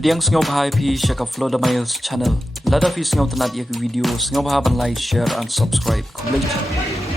Pdiang sngewbha pi share FLOWDA MILES Channel. Lada fi sngewtynnad yak video sngewbha ban like, share and subscribe. Khublei Shibun.